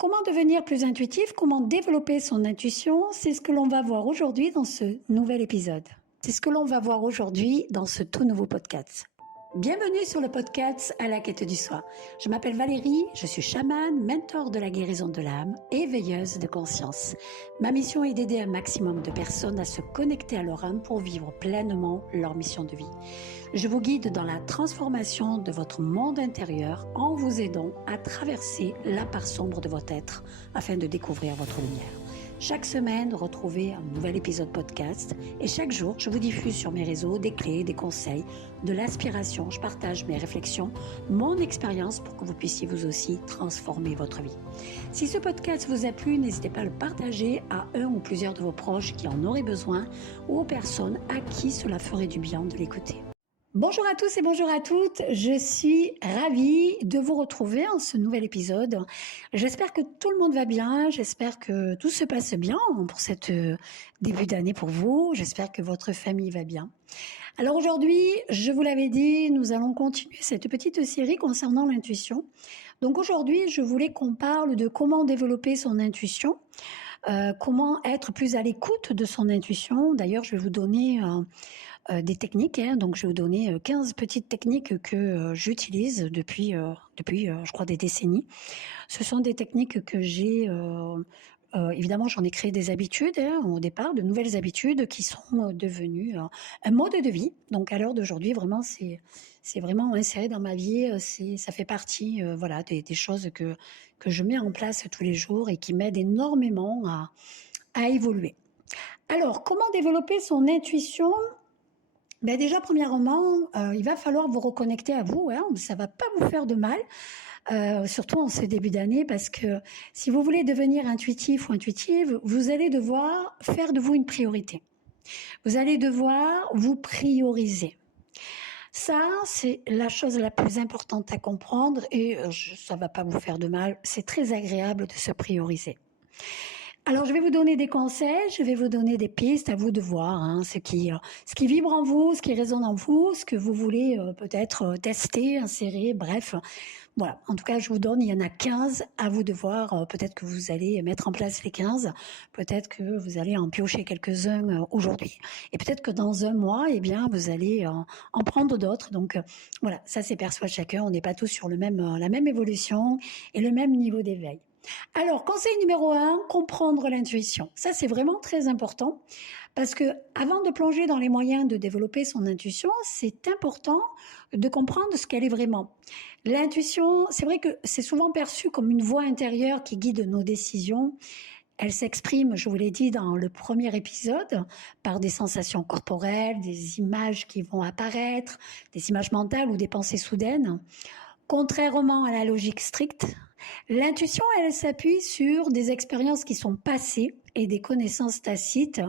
Comment devenir plus intuitif? Comment développer son intuition? C'est ce que l'on va voir aujourd'hui dans ce nouvel épisode. C'est ce que l'on va voir aujourd'hui dans ce tout nouveau podcast. Bienvenue sur le podcast À la quête du soi. Je m'appelle Valérie, je suis chamane, mentor de la guérison de l'âme et veilleuse de conscience. Ma mission est d'aider un maximum de personnes à se connecter à leur âme pour vivre pleinement leur mission de vie. Je vous guide dans la transformation de votre monde intérieur en vous aidant à traverser la part sombre de votre être afin de découvrir votre lumière. Chaque semaine, retrouvez un nouvel épisode podcast et chaque jour, je vous diffuse sur mes réseaux des clés, des conseils, de l'inspiration. Je partage mes réflexions, mon expérience pour que vous puissiez vous aussi transformer votre vie. Si ce podcast vous a plu, n'hésitez pas à le partager à un ou plusieurs de vos proches qui en auraient besoin ou aux personnes à qui cela ferait du bien de l'écouter. Bonjour à tous et bonjour à toutes, je suis ravie de vous retrouver en ce nouvel épisode. J'espère que tout le monde va bien, j'espère que tout se passe bien pour cette début d'année pour vous, j'espère que votre famille va bien. Alors aujourd'hui, je vous l'avais dit, nous allons continuer cette petite série concernant l'intuition. Donc aujourd'hui, je voulais qu'on parle de comment développer son intuition, comment être plus à l'écoute de son intuition. D'ailleurs, je vais vous donner des techniques, donc je vais vous donner 15 petites techniques que j'utilise depuis je crois des décennies. Ce sont des techniques que j'ai, évidemment j'en ai créé des habitudes au départ, de nouvelles habitudes qui sont devenues un mode de vie. Donc à l'heure d'aujourd'hui, vraiment c'est vraiment inséré dans ma vie, ça fait partie voilà des choses que je mets en place tous les jours et qui m'aident énormément à évoluer. Alors, comment développer son intuition? Ben déjà, premièrement, il va falloir vous reconnecter à vous. Ça va pas vous faire de mal, surtout en ce début d'année, parce que si vous voulez devenir intuitif ou intuitive, vous allez devoir faire de vous une priorité. Vous allez devoir vous prioriser. Ça, c'est la chose la plus importante à comprendre et ça va pas vous faire de mal. C'est très agréable de se prioriser. Alors, je vais vous donner des conseils, je vais vous donner des pistes, à vous de voir ce qui vibre en vous, ce qui résonne en vous, ce que vous voulez peut-être tester, insérer, bref. Voilà, en tout cas, je vous donne, il y en a 15, à vous de voir. Peut-être que vous allez mettre en place les 15, peut-être que vous allez en piocher quelques-uns aujourd'hui. Et peut-être que dans un mois, eh bien, vous allez en prendre d'autres. Donc, voilà, ça c'est perçoit chacun, on n'est pas tous sur la même évolution et le même niveau d'éveil. Alors, conseil numéro 1, comprendre l'intuition. Ça, c'est vraiment très important parce que avant de plonger dans les moyens de développer son intuition, c'est important de comprendre ce qu'elle est vraiment. L'intuition, c'est vrai que c'est souvent perçu comme une voix intérieure qui guide nos décisions. Elle s'exprime, je vous l'ai dit dans le premier épisode, par des sensations corporelles, des images qui vont apparaître, des images mentales ou des pensées soudaines. Contrairement à la logique stricte, l'intuition, elle s'appuie sur des expériences qui sont passées et des connaissances tacites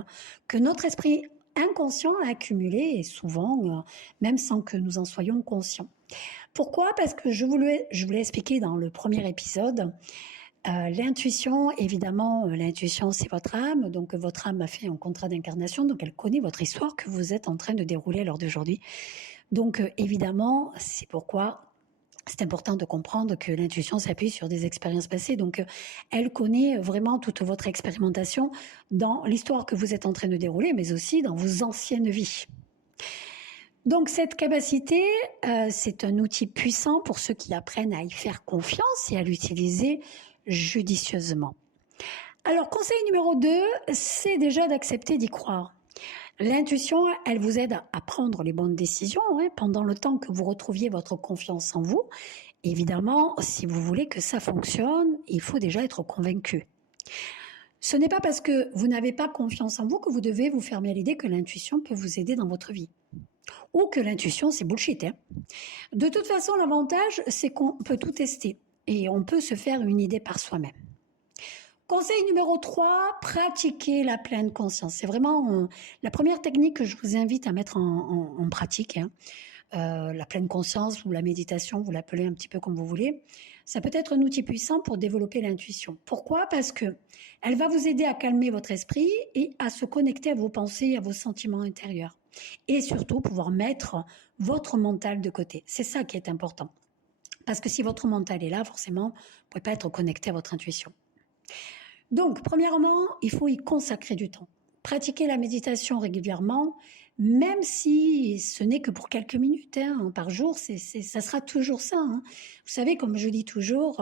que notre esprit inconscient a accumulées et souvent, même sans que nous en soyons conscients. Pourquoi? Parce que je vous l'ai expliqué dans le premier épisode. L'intuition, évidemment, l'intuition, c'est votre âme. Donc, votre âme a fait un contrat d'incarnation. Donc, elle connaît votre histoire que vous êtes en train de dérouler à l'heure d'aujourd'hui. Donc, évidemment, c'est pourquoi c'est important de comprendre que l'intuition s'appuie sur des expériences passées. Donc, elle connaît vraiment toute votre expérimentation dans l'histoire que vous êtes en train de dérouler, mais aussi dans vos anciennes vies. Donc, cette capacité, c'est un outil puissant pour ceux qui apprennent à y faire confiance et à l'utiliser judicieusement. Alors, conseil numéro 2, c'est déjà d'accepter d'y croire. L'intuition, elle vous aide à prendre les bonnes décisions pendant le temps que vous retrouviez votre confiance en vous. Évidemment, si vous voulez que ça fonctionne, il faut déjà être convaincu. Ce n'est pas parce que vous n'avez pas confiance en vous que vous devez vous fermer à l'idée que l'intuition peut vous aider dans votre vie. Ou que l'intuition, c'est bullshit. De toute façon, l'avantage, c'est qu'on peut tout tester et on peut se faire une idée par soi-même. Conseil numéro 3, pratiquer la pleine conscience. C'est vraiment la première technique que je vous invite à mettre en pratique. La pleine conscience ou la méditation, vous l'appelez un petit peu comme vous voulez. Ça peut être un outil puissant pour développer l'intuition. Pourquoi? Parce que elle va vous aider à calmer votre esprit et à se connecter à vos pensées et à vos sentiments intérieurs. Et surtout, pouvoir mettre votre mental de côté. C'est ça qui est important. Parce que si votre mental est là, forcément, vous ne pouvez pas être connecté à votre intuition. Donc, premièrement, il faut y consacrer du temps. Pratiquer la méditation régulièrement, même si ce n'est que pour quelques minutes par jour, ça sera toujours ça. Vous savez, comme je dis toujours,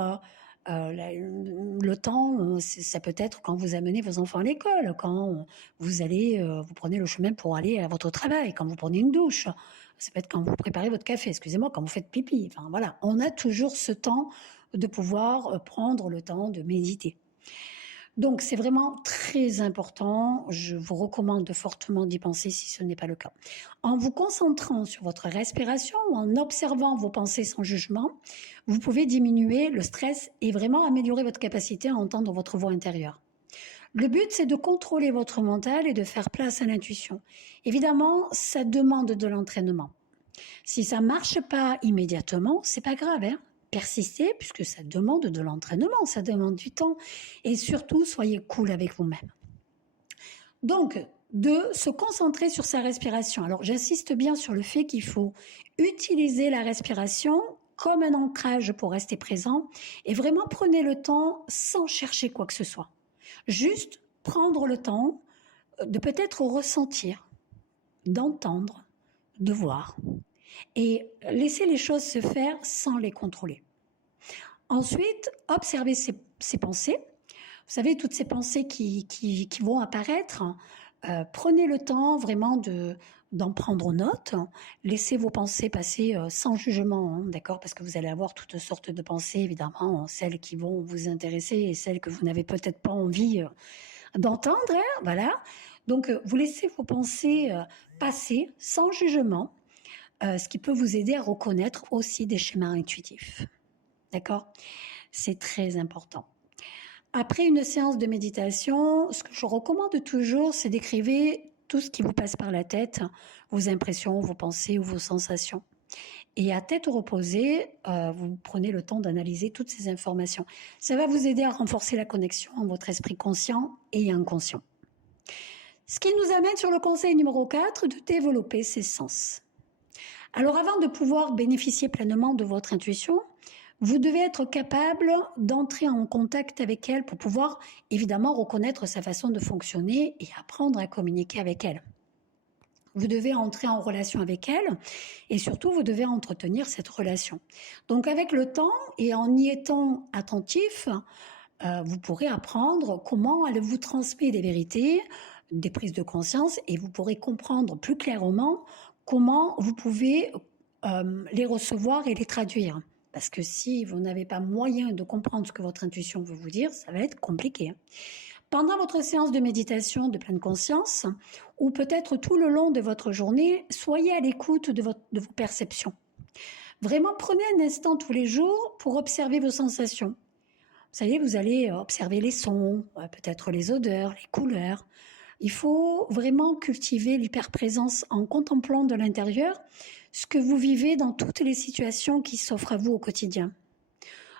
le temps, ça peut être quand vous amenez vos enfants à l'école, quand vous prenez le chemin pour aller à votre travail, quand vous prenez une douche. Ça peut être quand vous préparez votre café, excusez-moi, quand vous faites pipi. Enfin voilà, on a toujours ce temps de pouvoir prendre le temps de méditer. Donc, c'est vraiment très important. Je vous recommande fortement d'y penser si ce n'est pas le cas. En vous concentrant sur votre respiration ou en observant vos pensées sans jugement, vous pouvez diminuer le stress et vraiment améliorer votre capacité à entendre votre voix intérieure. Le but, c'est de contrôler votre mental et de faire place à l'intuition. Évidemment, ça demande de l'entraînement. Si ça ne marche pas immédiatement, c'est pas grave, persistez, puisque ça demande de l'entraînement, ça demande du temps. Et surtout, soyez cool avec vous-même. Donc, de se concentrer sur sa respiration. Alors, j'insiste bien sur le fait qu'il faut utiliser la respiration comme un ancrage pour rester présent. Et vraiment, prenez le temps sans chercher quoi que ce soit. Juste prendre le temps de peut-être ressentir, d'entendre, de voir. Et laisser les choses se faire sans les contrôler. Ensuite, observez ces pensées. Vous savez, toutes ces pensées qui vont apparaître, prenez le temps vraiment d'en prendre note. Laissez vos pensées passer sans jugement, d'accord? Parce que vous allez avoir toutes sortes de pensées, évidemment, celles qui vont vous intéresser et celles que vous n'avez peut-être pas envie d'entendre, voilà. Donc, vous laissez vos pensées passer sans jugement. Ce qui peut vous aider à reconnaître aussi des schémas intuitifs. D'accord? C'est très important. Après une séance de méditation, ce que je recommande toujours, c'est d'écrire tout ce qui vous passe par la tête, vos impressions, vos pensées ou vos sensations. Et à tête reposée, vous prenez le temps d'analyser toutes ces informations. Ça va vous aider à renforcer la connexion entre votre esprit conscient et inconscient. Ce qui nous amène sur le conseil numéro 4, de développer ses sens. Alors avant de pouvoir bénéficier pleinement de votre intuition, vous devez être capable d'entrer en contact avec elle pour pouvoir évidemment reconnaître sa façon de fonctionner et apprendre à communiquer avec elle. Vous devez entrer en relation avec elle et surtout vous devez entretenir cette relation. Donc avec le temps et en y étant attentif, vous pourrez apprendre comment elle vous transmet des vérités, des prises de conscience et vous pourrez comprendre plus clairement comment vous pouvez les recevoir et les traduire. Parce que si vous n'avez pas moyen de comprendre ce que votre intuition veut vous dire, ça va être compliqué. Pendant votre séance de méditation de pleine conscience, ou peut-être tout le long de votre journée, soyez à l'écoute de vos perceptions. Vraiment, prenez un instant tous les jours pour observer vos sensations. Vous savez, vous allez observer les sons, peut-être les odeurs, les couleurs. Il faut vraiment cultiver l'hyperprésence en contemplant de l'intérieur ce que vous vivez dans toutes les situations qui s'offrent à vous au quotidien.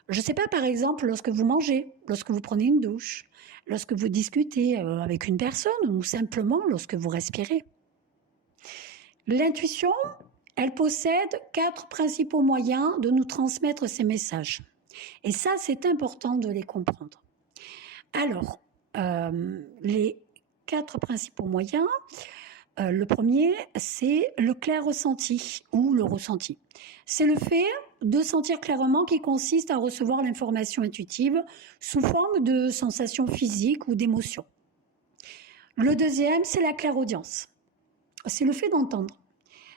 Je ne sais pas, par exemple, lorsque vous mangez, lorsque vous prenez une douche, lorsque vous discutez avec une personne ou simplement lorsque vous respirez. L'intuition, elle possède 4 principaux moyens de nous transmettre ces messages. Et ça, c'est important de les comprendre. Alors, les 4 principaux moyens, le premier, c'est le clair ressenti ou le ressenti. C'est le fait de sentir clairement qui consiste à recevoir l'information intuitive sous forme de sensations physiques ou d'émotions. Le deuxième, c'est la clairaudience. C'est le fait d'entendre.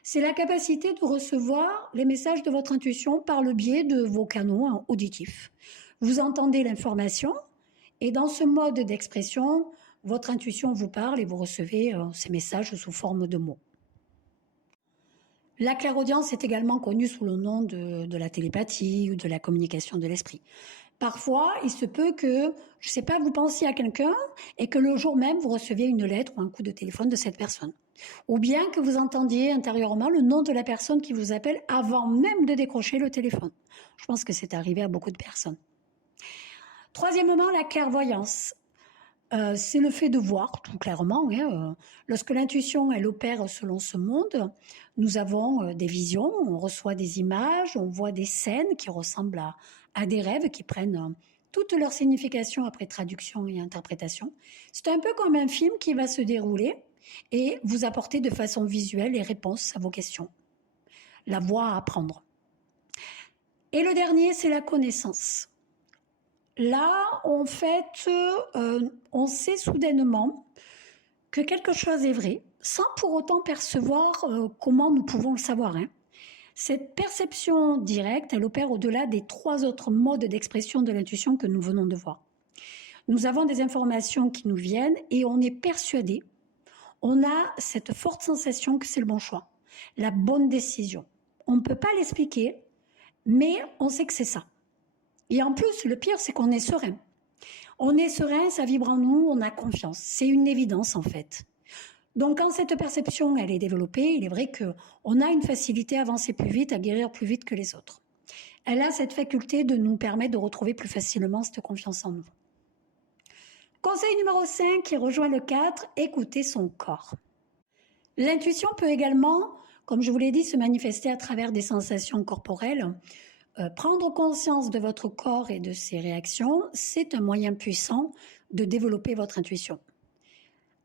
C'est la capacité de recevoir les messages de votre intuition par le biais de vos canaux auditifs. Vous entendez l'information et dans ce mode d'expression, votre intuition vous parle et vous recevez ces messages sous forme de mots. La clairaudience est également connue sous le nom de la télépathie ou de la communication de l'esprit. Parfois, il se peut que, je ne sais pas, vous pensiez à quelqu'un et que le jour même, vous receviez une lettre ou un coup de téléphone de cette personne. Ou bien que vous entendiez intérieurement le nom de la personne qui vous appelle avant même de décrocher le téléphone. Je pense que c'est arrivé à beaucoup de personnes. Troisièmement, la clairvoyance. c'est le fait de voir, tout clairement, hein. Lorsque l'intuition, elle opère selon ce monde, nous avons des visions, on reçoit des images, on voit des scènes qui ressemblent à des rêves qui prennent toute leur signification après traduction et interprétation. C'est un peu comme un film qui va se dérouler et vous apporter de façon visuelle les réponses à vos questions. La voie à apprendre. Et le dernier, c'est la connaissance. Là, en fait, on sait soudainement que quelque chose est vrai, sans pour autant percevoir comment nous pouvons le savoir, hein. Cette perception directe, elle opère au-delà des 3 autres modes d'expression de l'intuition que nous venons de voir. Nous avons des informations qui nous viennent et on est persuadé, on a cette forte sensation que c'est le bon choix, la bonne décision. On ne peut pas l'expliquer, mais on sait que c'est ça. Et en plus, le pire, c'est qu'on est serein. On est serein, ça vibre en nous, on a confiance. C'est une évidence en fait. Donc quand cette perception elle est développée, il est vrai qu'on a une facilité à avancer plus vite, à guérir plus vite que les autres. Elle a cette faculté de nous permettre de retrouver plus facilement cette confiance en nous. Conseil numéro 5 qui rejoint le 4, écouter son corps. L'intuition peut également, comme je vous l'ai dit, se manifester à travers des sensations corporelles. Prendre conscience de votre corps et de ses réactions, c'est un moyen puissant de développer votre intuition.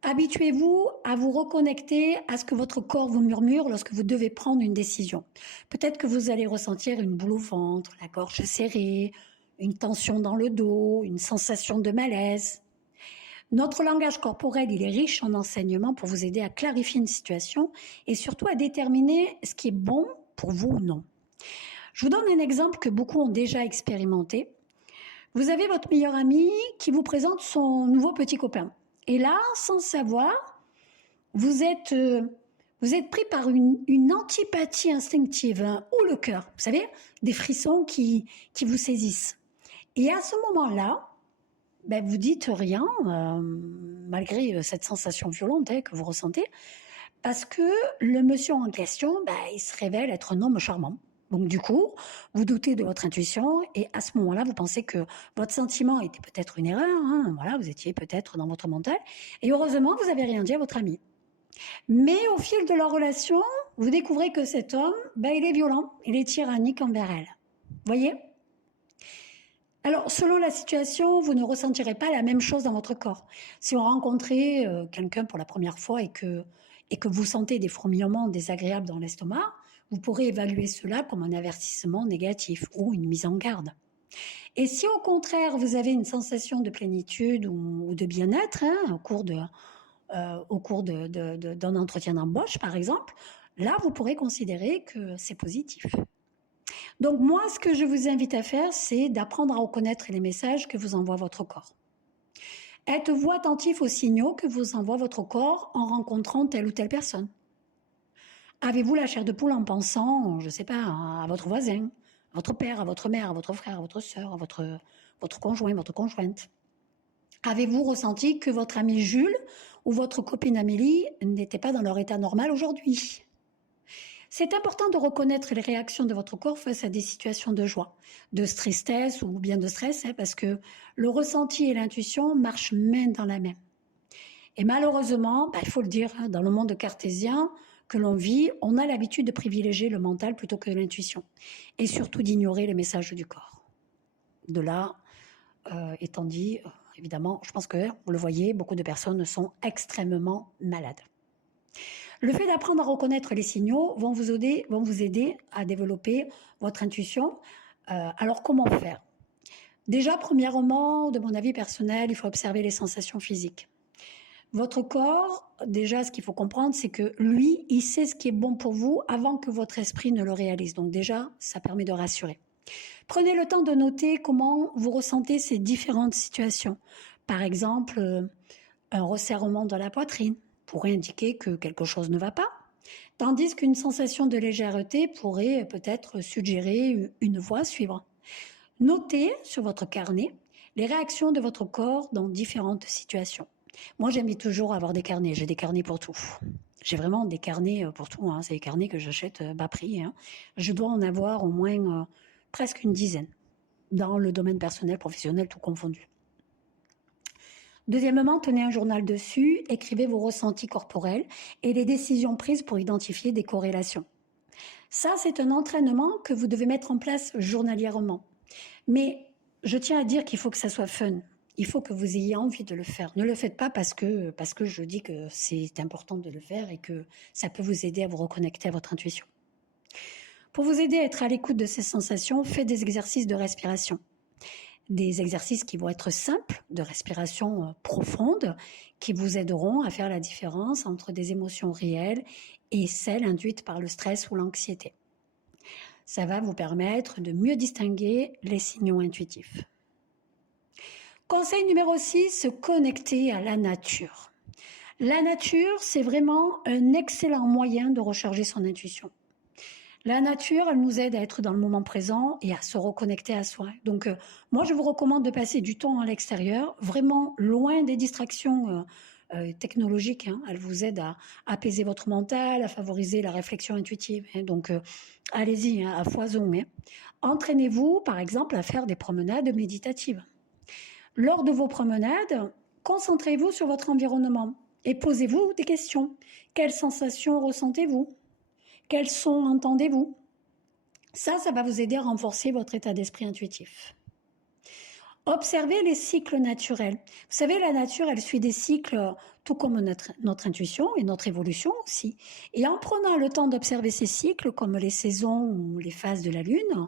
Habituez-vous à vous reconnecter à ce que votre corps vous murmure lorsque vous devez prendre une décision. Peut-être que vous allez ressentir une boule au ventre, la gorge serrée, une tension dans le dos, une sensation de malaise. Notre langage corporel, il est riche en enseignements pour vous aider à clarifier une situation et surtout à déterminer ce qui est bon pour vous ou non. Je vous donne un exemple que beaucoup ont déjà expérimenté. Vous avez votre meilleur ami qui vous présente son nouveau petit copain. Et là, sans savoir, vous êtes pris par une antipathie instinctive, hein, ou le cœur, vous savez, des frissons qui vous saisissent. Et à ce moment-là, vous dites rien, malgré cette sensation violente que vous ressentez, parce que le monsieur en question, il se révèle être un homme charmant. Donc du coup, vous doutez de votre intuition et à ce moment-là, vous pensez que votre sentiment était peut-être une erreur, hein, voilà, vous étiez peut-être dans votre mental et heureusement, vous n'avez rien dit à votre ami. Mais au fil de leur relation, vous découvrez que cet homme, il est violent, il est tyrannique envers elle. Voyez ? Alors, selon la situation, vous ne ressentirez pas la même chose dans votre corps. Si on rencontrait quelqu'un pour la première fois et que vous sentez des fourmillements désagréables dans l'estomac, vous pourrez évaluer cela comme un avertissement négatif ou une mise en garde. Et si au contraire, vous avez une sensation de plénitude ou de bien-être au cours d'un entretien d'embauche, par exemple, là, vous pourrez considérer que c'est positif. Donc moi, ce que je vous invite à faire, c'est d'apprendre à reconnaître les messages que vous envoie votre corps. Êtes-vous attentif aux signaux que vous envoie votre corps en rencontrant telle ou telle personne ? Avez-vous la chair de poule en pensant, je ne sais pas, à votre voisin, à votre père, à votre mère, à votre frère, à votre sœur, à votre conjoint, votre conjointe ? Avez-vous ressenti que votre ami Jules ou votre copine Amélie n'étaient pas dans leur état normal aujourd'hui ? C'est important de reconnaître les réactions de votre corps face à des situations de joie, de tristesse ou bien de stress, parce que le ressenti et l'intuition marchent main dans la main. Et malheureusement, il faut le dire, dans le monde cartésien que l'on vit, on a l'habitude de privilégier le mental plutôt que l'intuition, et surtout d'ignorer les messages du corps. De là, étant dit, évidemment, je pense que vous le voyez, beaucoup de personnes sont extrêmement malades. Le fait d'apprendre à reconnaître les signaux vont vous aider à développer votre intuition. Alors, comment faire ? Déjà, premièrement, de mon avis personnel, il faut observer les sensations physiques. Votre corps, déjà, ce qu'il faut comprendre, c'est que lui, il sait ce qui est bon pour vous avant que votre esprit ne le réalise. Donc déjà, ça permet de rassurer. Prenez le temps de noter comment vous ressentez ces différentes situations. Par exemple, un resserrement dans la poitrine pourrait indiquer que quelque chose ne va pas, tandis qu'une sensation de légèreté pourrait peut-être suggérer une voie à suivre. Notez sur votre carnet les réactions de votre corps dans différentes situations. Moi, j'aime toujours avoir des carnets. J'ai des carnets pour tout. J'ai vraiment des carnets pour tout. C'est des carnets que j'achète bas prix. Je dois en avoir au moins presque une dizaine dans le domaine personnel, professionnel, tout confondu. Deuxièmement, tenez un journal dessus, écrivez vos ressentis corporels et les décisions prises pour identifier des corrélations. Ça, c'est un entraînement que vous devez mettre en place journalièrement. Mais je tiens à dire qu'il faut que ça soit fun. Il faut que vous ayez envie de le faire. Ne le faites pas parce que je dis que c'est important de le faire et que ça peut vous aider à vous reconnecter à votre intuition. Pour vous aider à être à l'écoute de ces sensations, faites des exercices de respiration. Des exercices qui vont être simples, de respiration profonde, qui vous aideront à faire la différence entre des émotions réelles et celles induites par le stress ou l'anxiété. Ça va vous permettre de mieux distinguer les signaux intuitifs. Conseil numéro 6, se connecter à la nature. La nature, c'est vraiment un excellent moyen de recharger son intuition. La nature, elle nous aide à être dans le moment présent et à se reconnecter à soi. Donc, moi, je vous recommande de passer du temps à l'extérieur, vraiment loin des distractions technologiques. Elle vous aide à apaiser votre mental, à favoriser la réflexion intuitive. Donc, allez-y, à foison. Entraînez-vous, par exemple, à faire des promenades méditatives. Lors de vos promenades, concentrez-vous sur votre environnement et posez-vous des questions. Quelles sensations ressentez-vous ? Quels sons entendez-vous ? Ça va vous aider à renforcer votre état d'esprit intuitif. Observez les cycles naturels. Vous savez, la nature, elle suit des cycles, tout comme notre intuition et notre évolution aussi. Et en prenant le temps d'observer ces cycles, comme les saisons ou les phases de la Lune,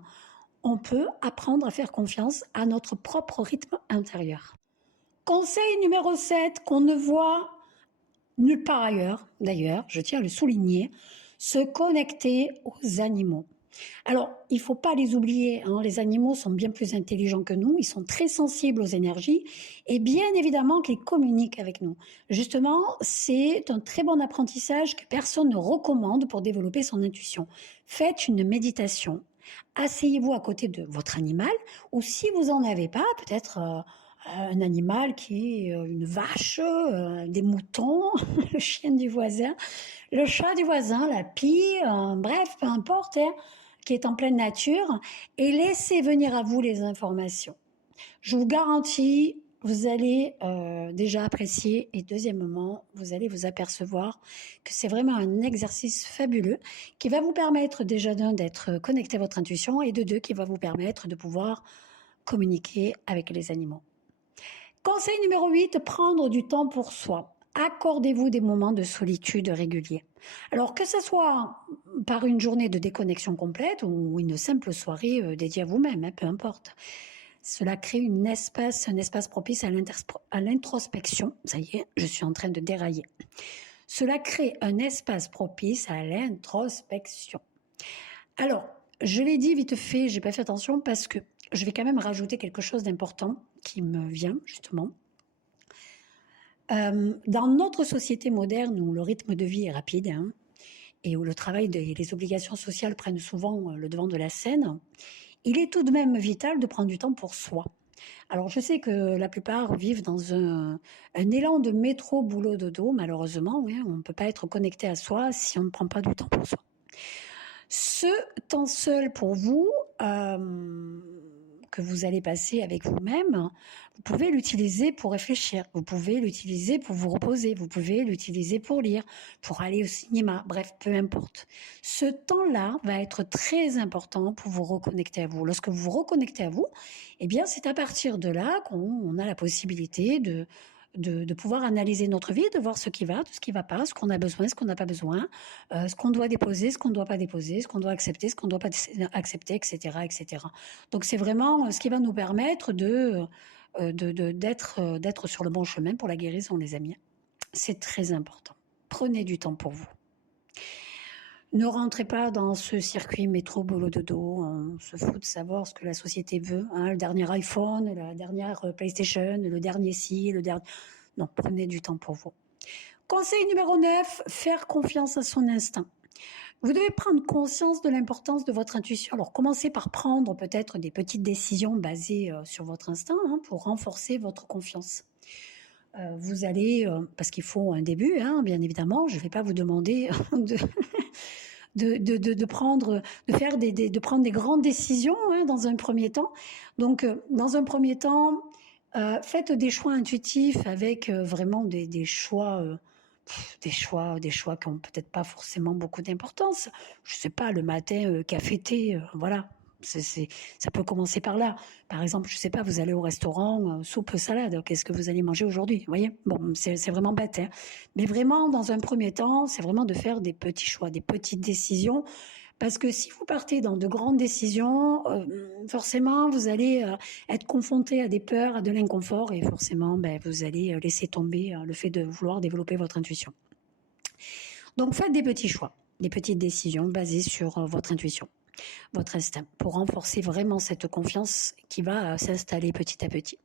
on peut apprendre à faire confiance à notre propre rythme intérieur. Conseil numéro 7, qu'on ne voit nulle part ailleurs, d'ailleurs, je tiens à le souligner, se connecter aux animaux. Alors, il ne faut pas les oublier, les animaux sont bien plus intelligents que nous, ils sont très sensibles aux énergies et bien évidemment qu'ils communiquent avec nous. Justement, c'est un très bon apprentissage que personne ne recommande pour développer son intuition. Faites une méditation, asseyez-vous à côté de votre animal ou si vous n'en avez pas, peut-être un animal qui est une vache, des moutons, le chien du voisin, le chat du voisin, la pie, bref, peu importe, qui est en pleine nature, et laissez venir à vous les informations. Je vous garantis, vous allez déjà apprécier, et deuxièmement, vous allez vous apercevoir que c'est vraiment un exercice fabuleux qui va vous permettre déjà d'un d'être connecté à votre intuition et de deux qui va vous permettre de pouvoir communiquer avec les animaux. Conseil numéro 8, prendre du temps pour soi. Accordez-vous des moments de solitude réguliers. Alors que ce soit par une journée de déconnexion complète ou une simple soirée dédiée à vous-même, peu importe. Cela crée un espace propice à l'introspection. Ça y est, je suis en train de dérailler. Cela crée un espace propice à l'introspection. Alors, je l'ai dit vite fait, j'ai pas fait attention parce que je vais quand même rajouter quelque chose d'important qui me vient justement. Dans notre société moderne où le rythme de vie est rapide et où le travail et les obligations sociales prennent souvent le devant de la scène, il est tout de même vital de prendre du temps pour soi. Alors je sais que la plupart vivent dans un élan de métro, boulot, dodo, malheureusement, on ne peut pas être connecté à soi si on ne prend pas du temps pour soi. Ce temps seul pour vous, que vous allez passer avec vous-même, vous pouvez l'utiliser pour réfléchir, vous pouvez l'utiliser pour vous reposer, vous pouvez l'utiliser pour lire, pour aller au cinéma, bref, peu importe. Ce temps-là va être très important pour vous reconnecter à vous. Lorsque vous vous reconnectez à vous, eh bien, c'est à partir de là qu'on a la possibilité de pouvoir analyser notre vie, de voir ce qui va, tout ce qui ne va pas, ce qu'on a besoin, ce qu'on n'a pas besoin, ce qu'on doit déposer, ce qu'on ne doit pas déposer, ce qu'on doit accepter, ce qu'on ne doit pas accepter, etc., etc. Donc c'est vraiment ce qui va nous permettre d'être sur le bon chemin pour la guérison, les amis. C'est très important. Prenez du temps pour vous. Ne rentrez pas dans ce circuit métro boulot dodo. On se fout de savoir ce que la société veut. Le dernier iPhone, la dernière PlayStation, le dernier ci, le dernier... Non, prenez du temps pour vous. Conseil numéro 9, faire confiance à son instinct. Vous devez prendre conscience de l'importance de votre intuition. Alors, commencez par prendre peut-être des petites décisions basées sur votre instinct pour renforcer votre confiance. Vous allez, parce qu'il faut un début, bien évidemment, je ne vais pas vous demander de prendre des grandes décisions dans un premier temps. Donc, dans un premier temps, Faites des choix intuitifs avec vraiment des choix, des choix qui ont peut-être pas forcément beaucoup d'importance. Je sais pas, le matin, café, thé, voilà. Ça peut commencer par là. Par exemple, je sais pas, vous allez au restaurant, soupe, salade. Qu'est-ce que vous allez manger aujourd'hui? Vous voyez? Bon, c'est vraiment bête, hein. Mais vraiment, dans un premier temps, c'est vraiment de faire des petits choix, des petites décisions. Parce que si vous partez dans de grandes décisions, forcément, vous allez être confronté à des peurs, à de l'inconfort, et forcément, ben, vous allez laisser tomber le fait de vouloir développer votre intuition. Donc, faites des petits choix, des petites décisions basées sur votre intuition, votre instinct, pour renforcer vraiment cette confiance qui va s'installer petit à petit.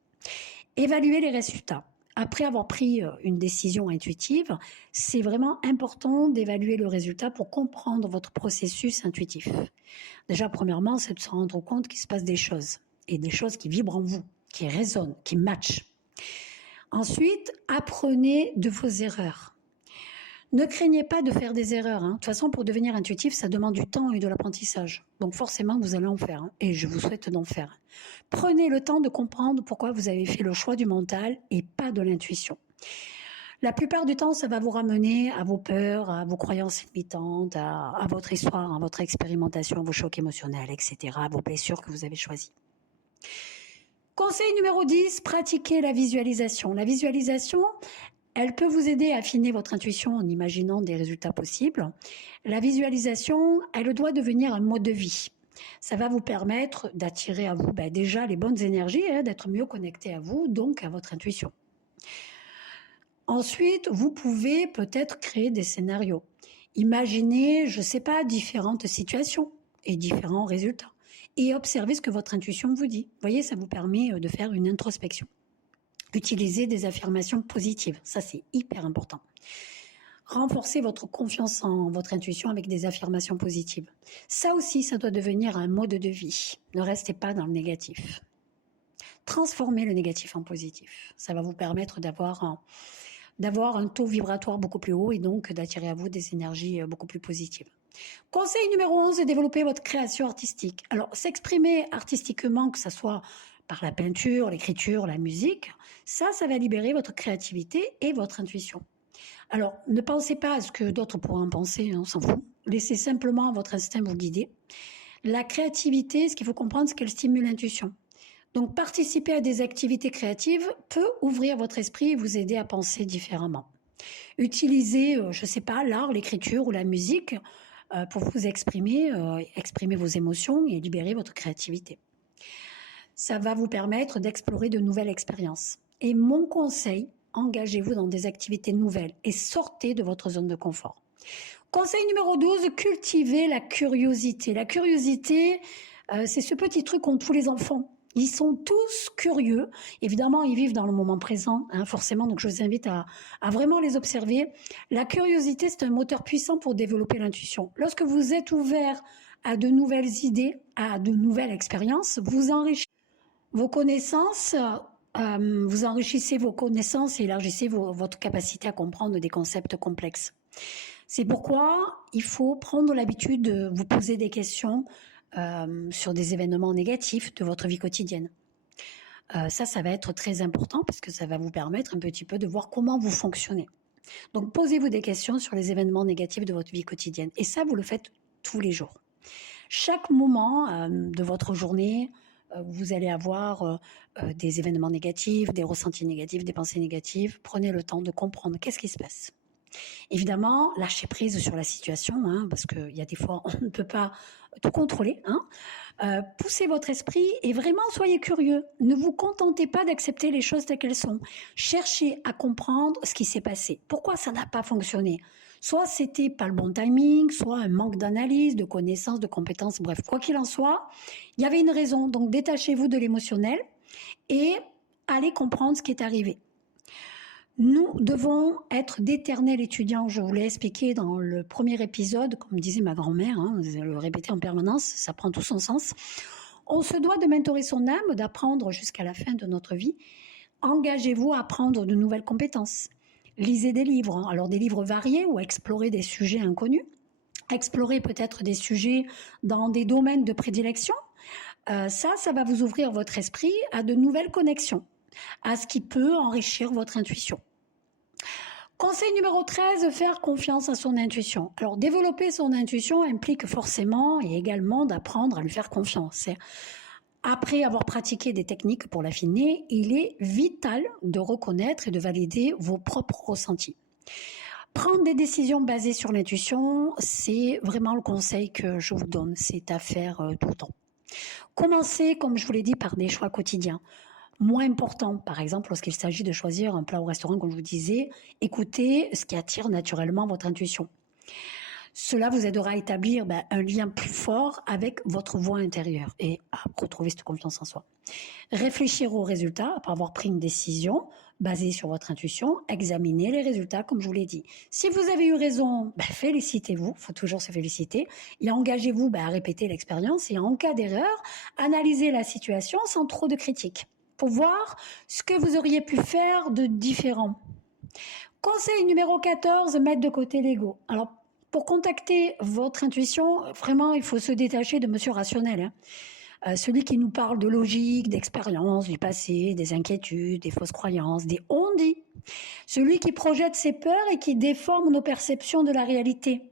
Évaluer les résultats. Après avoir pris une décision intuitive, c'est vraiment important d'évaluer le résultat pour comprendre votre processus intuitif. Déjà, premièrement, c'est de se rendre compte qu'il se passe des choses, et des choses qui vibrent en vous, qui résonnent, qui matchent. Ensuite, apprenez de vos erreurs. Ne craignez pas de faire des erreurs, hein. De toute façon, pour devenir intuitif, ça demande du temps et de l'apprentissage. Donc forcément, vous allez en faire, hein, et je vous souhaite d'en faire. Prenez le temps de comprendre pourquoi vous avez fait le choix du mental et pas de l'intuition. La plupart du temps, ça va vous ramener à vos peurs, à vos croyances limitantes, à votre histoire, à votre expérimentation, à vos chocs émotionnels, etc., à vos blessures que vous avez choisies. Conseil numéro 10, pratiquez la visualisation. La visualisation, elle peut vous aider à affiner votre intuition en imaginant des résultats possibles. La visualisation, elle doit devenir un mode de vie. Ça va vous permettre d'attirer à vous déjà les bonnes énergies, hein, d'être mieux connecté à vous, donc à votre intuition. Ensuite, vous pouvez peut-être créer des scénarios. Imaginez, je ne sais pas, différentes situations et différents résultats. Et observez ce que votre intuition vous dit. Vous voyez, ça vous permet de faire une introspection. Utilisez des affirmations positives, ça c'est hyper important. Renforcez votre confiance en votre intuition avec des affirmations positives. Ça aussi, ça doit devenir un mode de vie. Ne restez pas dans le négatif. Transformez le négatif en positif. Ça va vous permettre d'avoir un taux vibratoire beaucoup plus haut et donc d'attirer à vous des énergies beaucoup plus positives. Conseil numéro 11, développer votre création artistique. Alors, s'exprimer artistiquement, que ce soit par la peinture, l'écriture, la musique, ça va libérer votre créativité et votre intuition. Alors, ne pensez pas à ce que d'autres pourraient en penser, on s'en fout. Laissez simplement votre instinct vous guider. La créativité, ce qu'il faut comprendre, c'est qu'elle stimule l'intuition. Donc, participer à des activités créatives peut ouvrir votre esprit et vous aider à penser différemment. Utilisez, je ne sais pas, l'art, l'écriture ou la musique pour vous exprimer vos émotions et libérer votre créativité. Ça va vous permettre d'explorer de nouvelles expériences. Et mon conseil, engagez-vous dans des activités nouvelles et sortez de votre zone de confort. Conseil numéro 12, cultivez la curiosité. La curiosité, c'est ce petit truc qu'ont tous les enfants. Ils sont tous curieux. Évidemment, ils vivent dans le moment présent, hein, forcément. Donc, je vous invite à vraiment les observer. La curiosité, c'est un moteur puissant pour développer l'intuition. Lorsque vous êtes ouvert à de nouvelles idées, à de nouvelles expériences, vous enrichissez vos connaissances, vous enrichissez vos connaissances et élargissez votre capacité à comprendre des concepts complexes. C'est pourquoi il faut prendre l'habitude de vous poser des questions sur des événements négatifs de votre vie quotidienne. Ça va être très important parce que ça va vous permettre un petit peu de voir comment vous fonctionnez. Donc, posez-vous des questions sur les événements négatifs de votre vie quotidienne. Et ça, vous le faites tous les jours. Chaque moment de votre journée, vous allez avoir des événements négatifs, des ressentis négatifs, des pensées négatives. Prenez le temps de comprendre qu'est-ce qui se passe. Évidemment, lâchez prise sur la situation, hein, parce qu'il y a des fois, on ne peut pas tout contrôler. Poussez votre esprit et vraiment soyez curieux. Ne vous contentez pas d'accepter les choses telles qu'elles sont. Cherchez à comprendre ce qui s'est passé. Pourquoi ça n'a pas fonctionné ? Soit c'était pas le bon timing, soit un manque d'analyse, de connaissances, de compétences, bref, quoi qu'il en soit, il y avait une raison. Donc détachez-vous de l'émotionnel et allez comprendre ce qui est arrivé. Nous devons être d'éternels étudiants, je vous l'ai expliqué dans le premier épisode, comme disait ma grand-mère, hein, le répéter en permanence, ça prend tout son sens. On se doit de mentorer son âme, d'apprendre jusqu'à la fin de notre vie. Engagez-vous à apprendre de nouvelles compétences. Lisez des livres, hein, alors des livres variés ou explorer des sujets inconnus. Explorer peut-être des sujets dans des domaines de prédilection. Ça va vous ouvrir votre esprit à de nouvelles connexions. à ce qui peut enrichir votre intuition. Conseil numéro 13, faire confiance à son intuition. Alors, développer son intuition implique forcément et également d'apprendre à lui faire confiance. Après avoir pratiqué des techniques pour l'affiner, il est vital de reconnaître et de valider vos propres ressentis. Prendre des décisions basées sur l'intuition, c'est vraiment le conseil que je vous donne. C'est à faire tout le temps. Commencez, comme je vous l'ai dit, par des choix quotidiens. Moins important, par exemple, lorsqu'il s'agit de choisir un plat au restaurant, comme je vous disais, écoutez ce qui attire naturellement votre intuition. Cela vous aidera à établir un lien plus fort avec votre voix intérieure et à retrouver cette confiance en soi. Réfléchir aux résultats après avoir pris une décision basée sur votre intuition, examinez les résultats comme je vous l'ai dit. Si vous avez eu raison, félicitez-vous, il faut toujours se féliciter et engagez-vous à répéter l'expérience et en cas d'erreur, analysez la situation sans trop de critiques pour voir ce que vous auriez pu faire de différent. Conseil numéro 14, mettre de côté l'ego. Alors, pour contacter votre intuition, vraiment, il faut se détacher de monsieur rationnel. Celui qui nous parle de logique, d'expérience, du passé, des inquiétudes, des fausses croyances, des on-dit. Celui qui projette ses peurs et qui déforme nos perceptions de la réalité.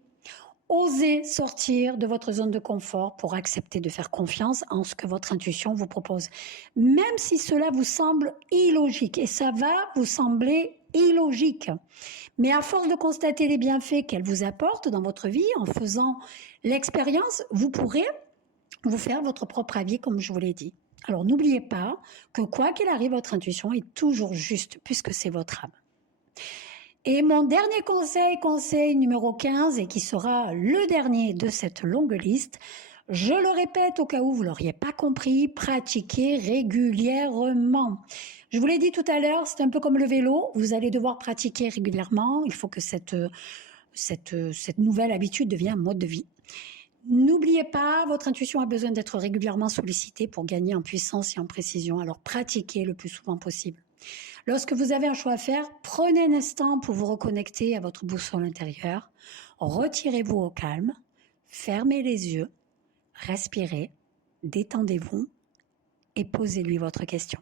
Osez sortir de votre zone de confort pour accepter de faire confiance en ce que votre intuition vous propose. Même si cela vous semble illogique, et ça va vous sembler illogique. Mais à force de constater les bienfaits qu'elle vous apporte dans votre vie, en faisant l'expérience, vous pourrez vous faire votre propre avis, comme je vous l'ai dit. Alors n'oubliez pas que quoi qu'il arrive, votre intuition est toujours juste, puisque c'est votre âme. Et mon dernier conseil numéro 15, et qui sera le dernier de cette longue liste, je le répète au cas où vous ne l'auriez pas compris, pratiquez régulièrement. Je vous l'ai dit tout à l'heure, c'est un peu comme le vélo, vous allez devoir pratiquer régulièrement, il faut que cette nouvelle habitude devienne un mode de vie. N'oubliez pas, votre intuition a besoin d'être régulièrement sollicitée pour gagner en puissance et en précision, alors pratiquez le plus souvent possible. Lorsque vous avez un choix à faire, prenez un instant pour vous reconnecter à votre boussole intérieure, retirez-vous au calme, fermez les yeux, respirez, détendez-vous et posez-lui votre question.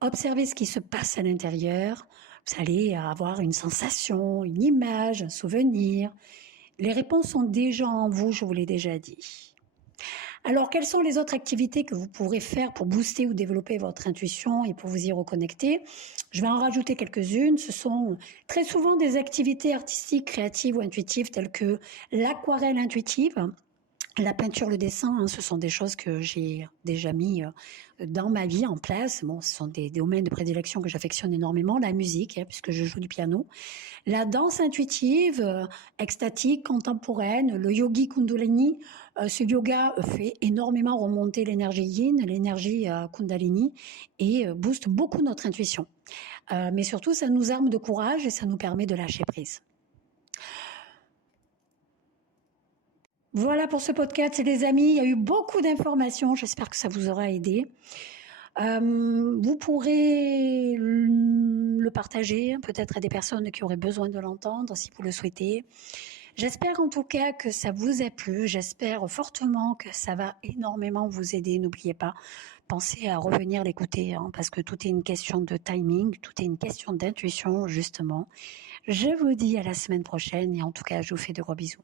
Observez ce qui se passe à l'intérieur, vous allez avoir une sensation, une image, un souvenir. Les réponses sont déjà en vous, je vous l'ai déjà dit. Alors, quelles sont les autres activités que vous pourrez faire pour booster ou développer votre intuition et pour vous y reconnecter? Je vais en rajouter quelques-unes. Ce sont très souvent des activités artistiques, créatives ou intuitives telles que l'aquarelle intuitive, la peinture, le dessin, ce sont des choses que j'ai déjà mis dans ma vie en place. Bon, ce sont des domaines de prédilection que j'affectionne énormément. La musique, puisque je joue du piano. La danse intuitive, extatique, contemporaine, le yogi kundalini. Ce yoga fait énormément remonter l'énergie yin, l'énergie kundalini et booste beaucoup notre intuition. Mais surtout, ça nous arme de courage et ça nous permet de lâcher prise. Voilà pour ce podcast, les amis. Il y a eu beaucoup d'informations. J'espère que ça vous aura aidé. Vous pourrez le partager peut-être à des personnes qui auraient besoin de l'entendre si vous le souhaitez. J'espère en tout cas que ça vous a plu. J'espère fortement que ça va énormément vous aider. N'oubliez pas, pensez à revenir l'écouter parce que tout est une question de timing, tout est une question d'intuition justement. Je vous dis à la semaine prochaine et en tout cas, je vous fais de gros bisous.